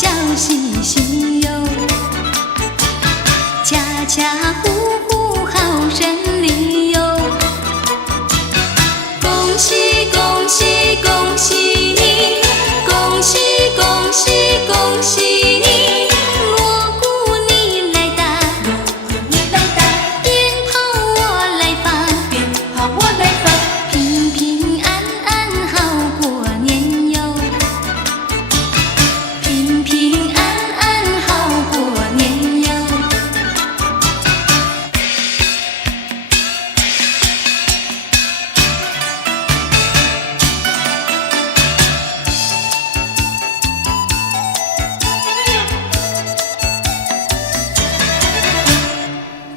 笑嘻嘻哟，家家户户好顺利哟。恭喜恭喜恭喜你，恭喜恭喜恭喜你，锣鼓你来打，鞭炮我来放，平平安安好过年哟，平平安安好过年哟。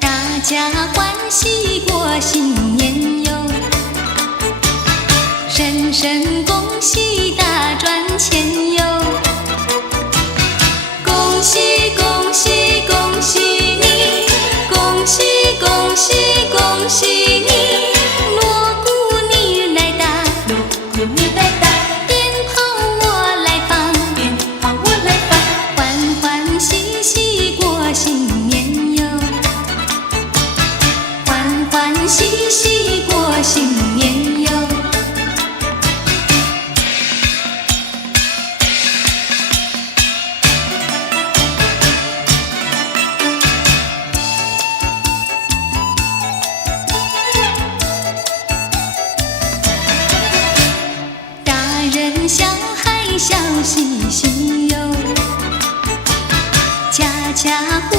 大家欢喜过新年哟，声声恭喜大赚钱哟。恭喜恭喜恭喜你，恭喜恭喜恭喜你，锣鼓你来打，鞭炮我来放，欢欢喜喜过新年哟，欢欢喜喜过新年哟。大人小孩笑嘻嘻哟，家家户